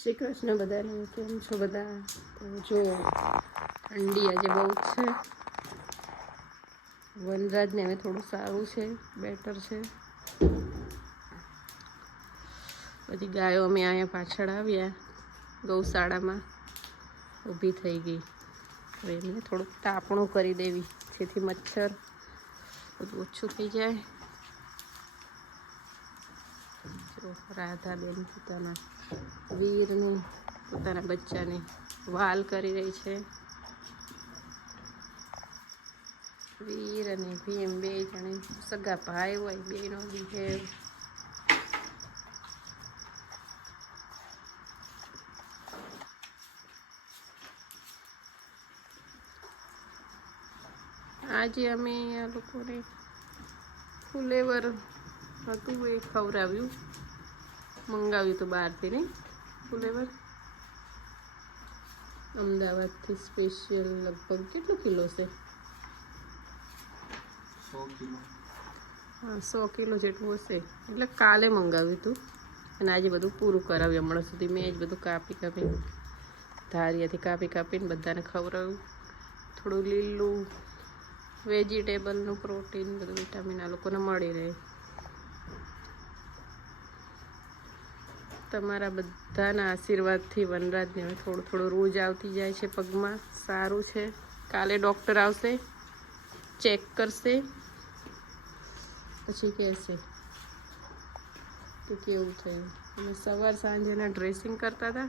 શ્રી કૃષ્ણ બધાને. કેમ છો બધા? તો જો ઠંડી આજે બહુ જ છે. વનરાજને હવે થોડું સારું છે, બેટર છે. બધી ગાયો અમે અહીંયા પાછળ આવ્યા ગૌશાળામાં ઊભી થઈ ગઈ. હવે એમને થોડુંક તાપણું કરી દેવી જેથી મચ્છર બધું ઓછું થઈ જાય. જો રાધાબેન પોતાના વીરને પોતાના બચ્ચાને વાલ કરી રહી છે. વીર અને ભીમ બે જણે સગા ભાઈ હોય, બેનો બિહેવ. આજે અમે આ લોકોને ફુલેવર હતું એ ખવડાવ્યું, મંગાવ્યું હતું બહારથી ને ફુલેવર અમદાવાદથી સ્પેશિયલ. લગભગ કેટલું કિલો છે? 100 કિલો. હા, 100 કિલો જેટલું હશે. એટલે કાલે મંગાવ્યું હતું અને આજે બધું પૂરું કરાવ્યું. હમણાં સુધી મેં જ બધું કાપી ધારિયાથી કાપીને બધાને ખવડાવ્યું. થોડું લીલું વેજીટેબલનું પ્રોટીન બધું વિટામિન આ લોકોને મળી રહે. તમારા બધાના આશીર્વાદથી વનરાજને હવે થોડું રોજ આવતી જાય છે પગમાં. સારું છે. કાલે ડૉક્ટર આવશે, ચેક કરશે, પછી કહેશે કે કેવું થયું. અને સવાર સાંજે એના ડ્રેસિંગ કરતા હતા.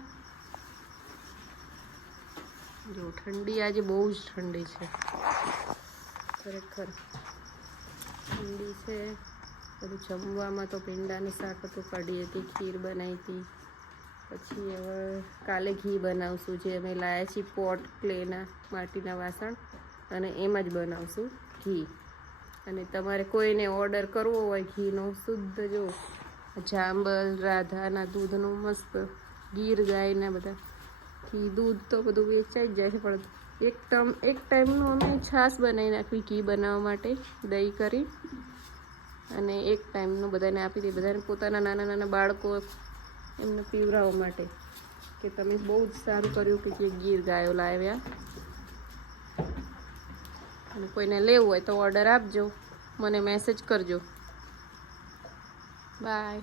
જો ઠંડી આજે બહુ જ ઠંડી છે, ખરેખર ઠંડી છે. બધું જમવામાં તો ભીંડાનું શાક હતું, કઢી હતી, ખીર બનાવી હતી. પછી હવે કાલે ઘી બનાવશું, જે અમે લાવ્યા છીએ પોટ ક્લેના માટીના વાસણ, અને એમાં જ બનાવશું ઘી. અને તમારે કોઈને ઓર્ડર કરવો હોય ઘીનો શુદ્ધ, જો જાંબલ રાધાના દૂધનું મસ્ત, ગીર ગાયના બધા ઘી દૂધ તો બધું વેચાઈ જ જાય છે. પણ એક ટાઈમનું અમે છાશ બનાવી નાખવી ઘી બનાવવા માટે, દહીં કરી, અને એક ટાઈમનું બધાને આપી દઈએ. બધાને પોતાના નાના બાળકો એમને પીવડાવવા માટે કે તમે બહુ જ સારું કર્યું કે ગીર ગાયો લાવ્યા. અને કોઈને લેવું હોય તો ઓર્ડર આપજો, મને મેસેજ કરજો. બાય.